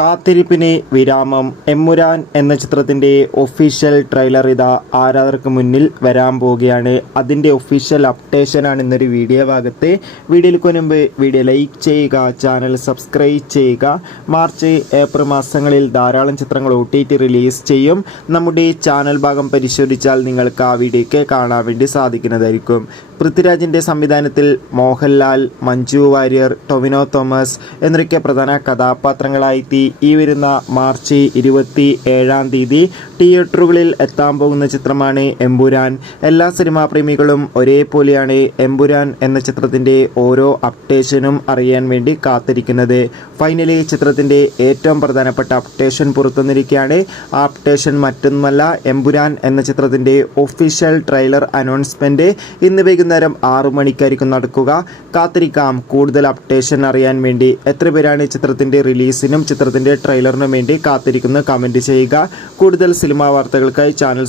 കാത്തിരിപ്പിന് വിരാമം. എമ്പുരാൻ എന്ന ചിത്രത്തിൻ്റെ ഒഫീഷ്യൽ ട്രെയിലർ ഇതാ ആരാധകർക്ക് മുന്നിൽ വരാൻ പോവുകയാണ്. അതിൻ്റെ ഒഫീഷ്യൽ അപ്ഡേഷനാണ് ഇന്നൊരു വീഡിയോ ഭാഗത്ത്. വീഡിയോയ്ക്ക് മുൻപ് വീഡിയോ ലൈക്ക് ചെയ്യുക, ചാനൽ സബ്സ്ക്രൈബ് ചെയ്യുക. മാർച്ച് ഏപ്രിൽ മാസങ്ങളിൽ ധാരാളം ചിത്രങ്ങൾ OTT റിലീസ് ചെയ്യും. നമ്മുടെ ചാനൽ ഭാഗം പരിശോധിച്ചാൽ നിങ്ങൾക്ക് ആ വീഡിയോയ്ക്ക് കാണാൻ വേണ്ടി സാധിക്കുന്നതായിരിക്കും. പൃഥ്വിരാജിൻ്റെ സംവിധാനത്തിൽ മോഹൻലാൽ, മഞ്ജു വാര്യർ, ടൊവിനോ തോമസ് എന്നൊക്കെ പ്രധാന കഥാപാത്രങ്ങളായി ഈ വരുന്ന മാർച്ച് 27 തിയേറ്ററുകളിൽ എത്താൻ പോകുന്ന ചിത്രമാണ് എമ്പുരാൻ. എല്ലാ സിനിമാ പ്രേമികളും ഒരേപോലെയാണ് എമ്പുരാൻ എന്ന ചിത്രത്തിൻ്റെ ഓരോ അപ്ഡേഷനും അറിയാൻ വേണ്ടി കാത്തിരിക്കുന്നത്. ഫൈനലി ചിത്രത്തിൻ്റെ ഏറ്റവും പ്രധാനപ്പെട്ട അപ്ഡേഷൻ പുറത്തുവന്നിരിക്കുകയാണ്. ആ അപ്ഡേഷൻ മറ്റൊന്നുമല്ല, എമ്പുരാൻ എന്ന ചിത്രത്തിൻ്റെ ഒഫീഷ്യൽ ട്രെയിലർ അനൗൺസ്മെൻറ്റ് ഇന്ന് വൈകുന്നേരം 6 മണിക്കായിരിക്കും നടക്കുക. കാത്തിരിക്കാം കൂടുതൽ അപ്ഡേഷൻ അറിയാൻ വേണ്ടി. എത്ര പേരാണ് ചിത്രത്തിൻ്റെ റിലീസിനും ചിത്രത്തിൻ്റെ ട്രെയിലറിനും വേണ്ടി കാത്തിരിക്കുന്നത്? കമൻറ്റ് ചെയ്യുക. കൂടുതൽ സിനിമാ വാർത്തകൾക്കായി ചാനൽ